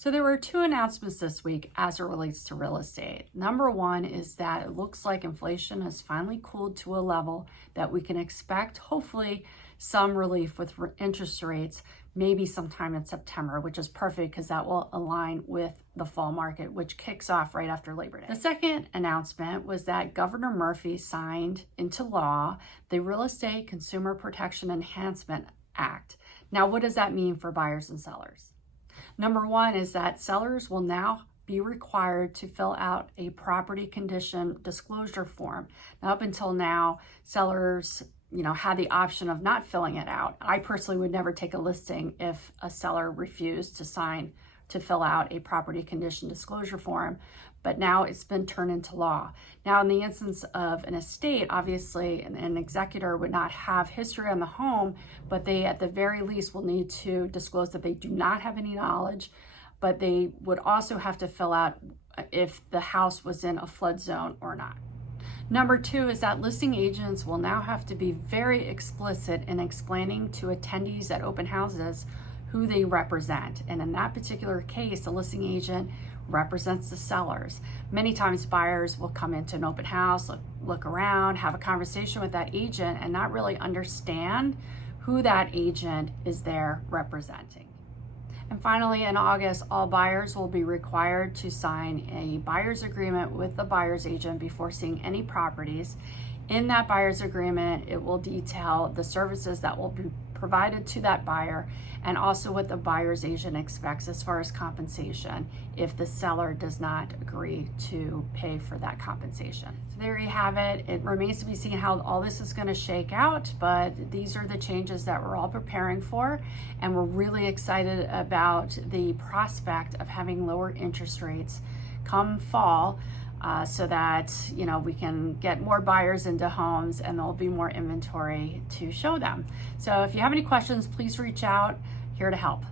So there were two announcements this week as it relates to real estate. Number one is that it looks like inflation has finally cooled to a level that we can expect, hopefully, some relief with interest rates, maybe sometime in September, which is perfect because that will align with the fall market, which kicks off right after Labor Day. The second announcement was that Governor Murphy signed into law the Real Estate Consumer Protection Enhancement Act. Now, what does that mean for buyers and sellers? Number one is that sellers will now be required to fill out a property condition disclosure form. Now, up until now, sellers, had the option of not filling it out. I personally would never take a listing if a seller refused to fill out a property condition disclosure form, but now it's been turned into law. Now, in the instance of an estate, obviously an executor would not have history on the home, but they at the very least will need to disclose that they do not have any knowledge, but they would also have to fill out if the house was in a flood zone or not. Number two is that listing agents will now have to be very explicit in explaining to attendees at open houses who they represent. And in that particular case, the listing agent represents the sellers. Many times buyers will come into an open house, look around, have a conversation with that agent and not really understand who that agent is there representing. And finally, in August, all buyers will be required to sign a buyer's agreement with the buyer's agent before seeing any properties. In that buyer's agreement, it will detail the services that will be provided to that buyer and also what the buyer's agent expects as far as compensation if the seller does not agree to pay for that compensation. So there you have it. It remains to be seen how all this is going to shake out, but these are the changes that we're all preparing for, and we're really excited about the prospect of having lower interest rates come fall. So that we can get more buyers into homes and there'll be more inventory to show them. So if you have any questions, please reach out. Here to help.